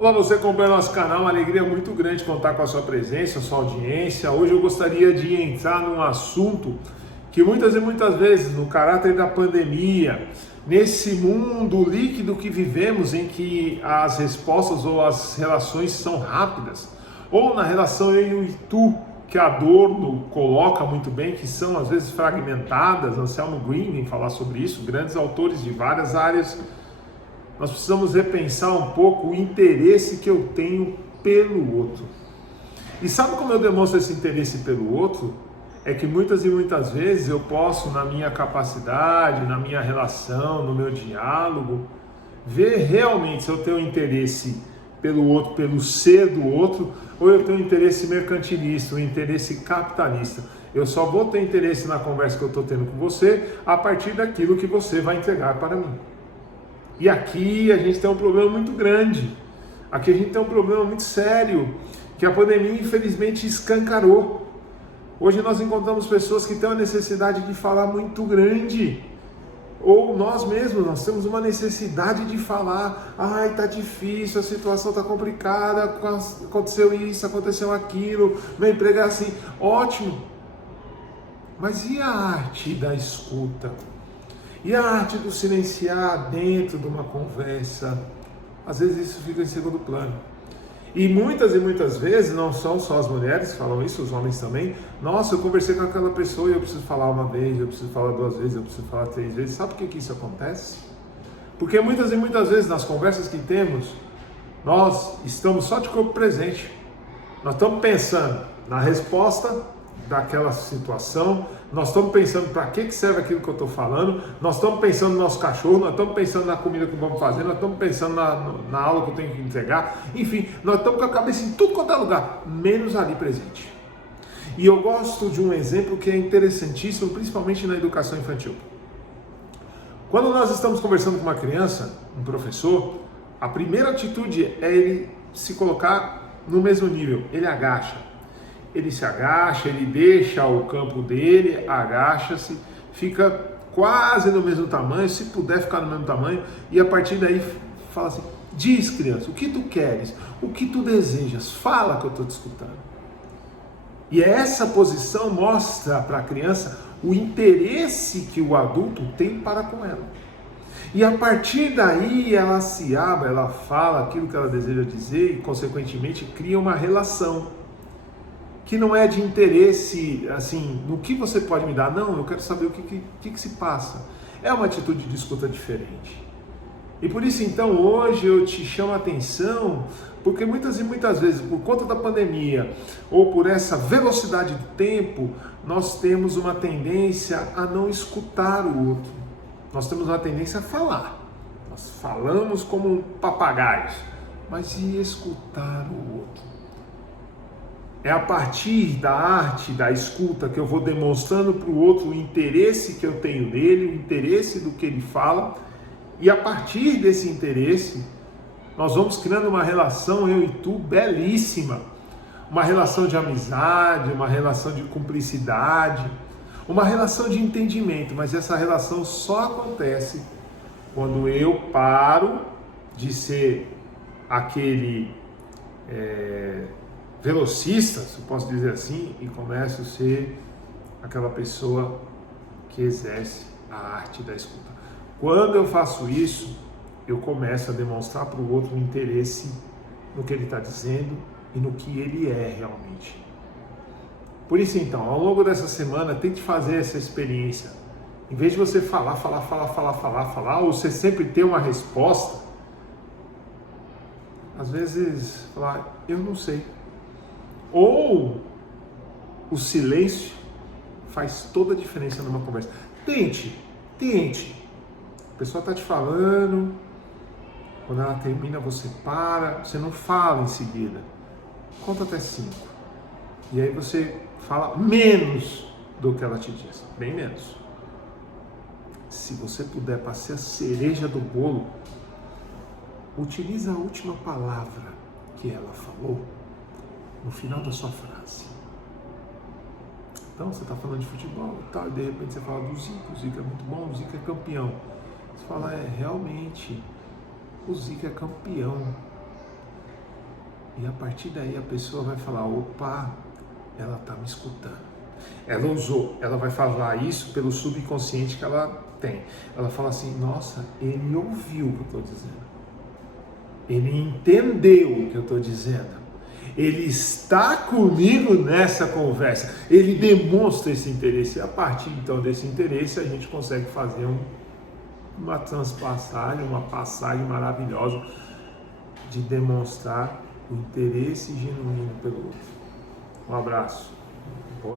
Olá, você acompanha nosso canal, uma alegria muito grande contar com a sua presença, a sua audiência. Hoje eu gostaria de entrar num assunto que muitas e muitas vezes, no caráter da pandemia, nesse mundo líquido que vivemos, em que as respostas ou as relações são rápidas, ou na relação eu e tu, que Adorno coloca muito bem, que são às vezes fragmentadas. Anselmo Green vem falar sobre isso, grandes autores de várias áreas. Nós precisamos repensar um pouco o interesse que eu tenho pelo outro. E sabe como eu demonstro esse interesse pelo outro? É que muitas e muitas vezes eu posso, na minha capacidade, na minha relação, no meu diálogo, ver realmente se eu tenho interesse pelo outro, pelo ser do outro, ou eu tenho interesse mercantilista, um interesse capitalista. Eu só vou ter interesse na conversa que eu estou tendo com você a partir daquilo que você vai entregar para mim. E aqui a gente tem um problema muito grande, aqui a gente tem um problema muito sério, que a pandemia infelizmente escancarou. Hoje nós encontramos pessoas que têm uma necessidade de falar muito grande, ou nós mesmos, nós temos uma necessidade de falar, ai, tá difícil, a situação tá complicada, aconteceu isso, aconteceu aquilo, meu emprego é assim, ótimo, mas e a arte da escuta? E a arte do silenciar dentro de uma conversa? Às vezes isso fica em segundo plano. E muitas vezes, não são só as mulheres que falam isso, os homens também. Nossa, eu conversei com aquela pessoa e eu preciso falar uma vez, eu preciso falar duas vezes, eu preciso falar três vezes. Sabe por que isso acontece? Porque muitas vezes nas conversas que temos, nós estamos só de corpo presente. Nós estamos pensando na resposta daquela situação, nós estamos pensando para que serve aquilo que eu estou falando, nós estamos pensando no nosso cachorro, nós estamos pensando na comida que vamos fazer, nós estamos pensando na aula que eu tenho que entregar, enfim, nós estamos com a cabeça em tudo quanto é lugar, menos ali presente. E eu gosto de um exemplo que é interessantíssimo, principalmente na educação infantil. Quando nós estamos conversando com uma criança, um professor, a primeira atitude é ele se colocar no mesmo nível, ele agacha. Ele se agacha, ele deixa o campo dele, agacha-se, fica quase no mesmo tamanho, se puder ficar no mesmo tamanho, e a partir daí fala assim, diz criança, o que tu queres, o que tu desejas, fala que eu estou te escutando. E essa posição mostra para a criança o interesse que o adulto tem para com ela. E a partir daí ela se abre, ela fala aquilo que ela deseja dizer e consequentemente cria uma relação que não é de interesse, assim, no que você pode me dar, não, eu quero saber o que se passa. É uma atitude de escuta diferente. E por isso, então, hoje eu te chamo a atenção, porque muitas e muitas vezes, por conta da pandemia, ou por essa velocidade do tempo, nós temos uma tendência a não escutar o outro. Nós temos uma tendência a falar. Nós falamos como papagaios, mas e escutar o outro? É a partir da arte, da escuta, que eu vou demonstrando para o outro o interesse que eu tenho nele, o interesse do que ele fala, e a partir desse interesse, nós vamos criando uma relação, eu e tu, belíssima. Uma relação de amizade, uma relação de cumplicidade, uma relação de entendimento, mas essa relação só acontece quando eu paro de ser aquele velocista, se eu posso dizer assim, e começo a ser aquela pessoa que exerce a arte da escuta. Quando eu faço isso, eu começo a demonstrar para o outro o interesse no que ele está dizendo e no que ele é realmente. Por isso então, ao longo dessa semana, tente fazer essa experiência. Em vez de você falar, ou você sempre ter uma resposta, às vezes falar, eu não sei. Ou o silêncio faz toda a diferença numa conversa. Tente. A pessoa está te falando, quando ela termina você para, você não fala em seguida. Conta até 5. E aí você fala menos do que ela te diz, bem menos. Se você puder passar a cereja do bolo, utiliza a última palavra que ela falou no final da sua frase. Então você está falando de futebol e tal, e de repente você fala do Zico, o Zico é muito bom, o Zico é campeão. Você fala, realmente, o Zico é campeão. E a partir daí a pessoa vai falar, opa, ela está me escutando. Ela usou, ela vai falar isso pelo subconsciente que ela tem. Ela fala assim, nossa, ele ouviu o que eu estou dizendo. Ele entendeu o que eu estou dizendo. Ele está comigo nessa conversa. Ele demonstra esse interesse. E a partir então desse interesse a gente consegue fazer uma transpassagem, uma passagem maravilhosa de demonstrar o interesse genuíno pelo outro. Um abraço.